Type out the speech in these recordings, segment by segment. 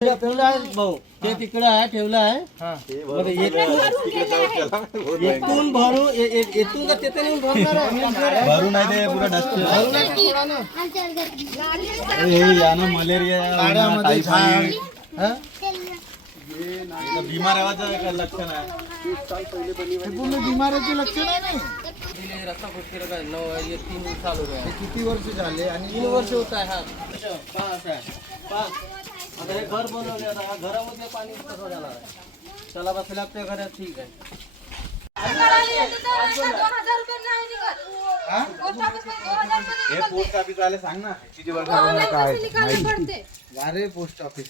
ठेवला आहे भाऊ, ते तिकडं आहे ठेवलं आहे. बरं, येथून भरू येथून का तिथे नेऊन भरणार आहे? भरू नाही ते पुरा डस्ट भरू नाही थोडा ना. यानं मलेरिया टायफॉइड बिमार व्हायचं लक्षण आहे. पूर्ण बिमारीचे लक्षण आहे ना. रस्ता फुटकेला काय 3 चालू आहे. किती वर्ष झाले आणि 3 वर्ष होत आहे. हा पाच आहे पाच. आता हे घर बनवले, आता ह्या घरामध्ये पाणी कसं जाणार आहे? चला बसल्या आपल्या घरात ठीक आहे. हे पोस्ट ऑफिस वाले सांग ना किती वर्ष वारे पोस्ट ऑफिस.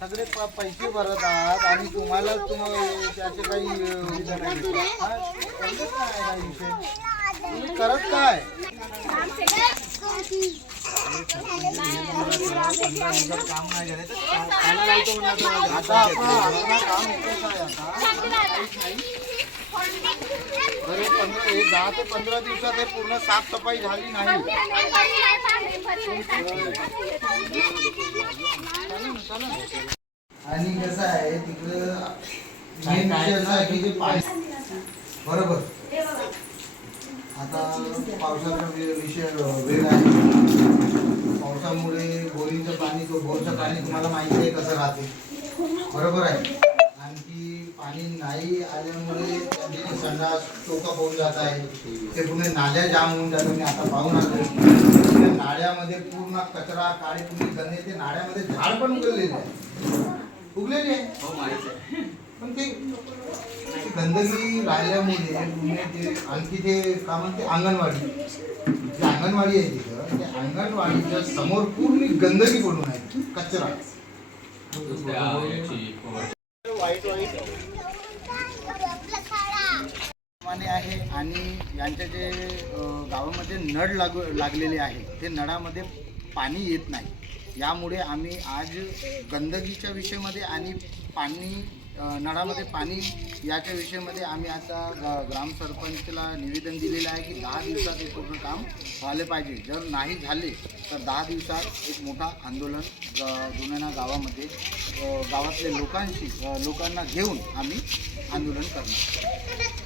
सगळे पैसे भरत आहात आणि तुम्हाला त्याचे काही तुम्ही करत काय? काम नाही झाले तर आता काम बरे 10 ते 15 दिवसात हे पूर्ण साफसफाई झाली नाही. आणि कसं आहे तिकडं मेन विषय असा आहे की ते पाणी बरोबर. आता पावसाचा विषय वेळ आहे. पावसामुळे बोरिंगचं पाणी बोरचं पाणी तुम्हाला माहिती आहे कसं राहते, बरोबर आहे. आणखी पाणी नाही आल्यामुळे त्यांनी संडास चौका होऊन जात आहे. ते पुणे नाल्या जाम होऊन जातात. मी आता पाहून आलो नाळ्यामध्ये पूर्ण कचरा काळे तुम्ही गंदे. ते नाळ्यामध्ये झाड पण उगलेले आहे, उगलेली आहे पण ते गंदगी राहिल्यामुळे पुणे ते आणखी ते का म्हणते अंगणवाडी, जी अंगणवाडी आहे तिथं, त्या अंगणवाडीच्या समोर पूर्ण गंदगी पडून आहे, कचरा वाईट आहे. आणि यांच्या जे गावामध्ये नळ लागलेले आहे ते नळामध्ये पाणी येत नाही. यामुळे आम्ही आज गंदगीच्या विषयामध्ये आणि पाणी नळामध्ये पाणी याच्या विषयामध्ये आम्ही आता ग्रामसरपंचला निवेदन दिलेलं आहे की 10 दिवसात हे पूर्ण काम झाले पाहिजे. जर नाही झाले तर 10 दिवसात एक मोठा आंदोलन जुन्या गावामध्ये गावातल्या लोकांना घेऊन आम्ही आंदोलन करणार.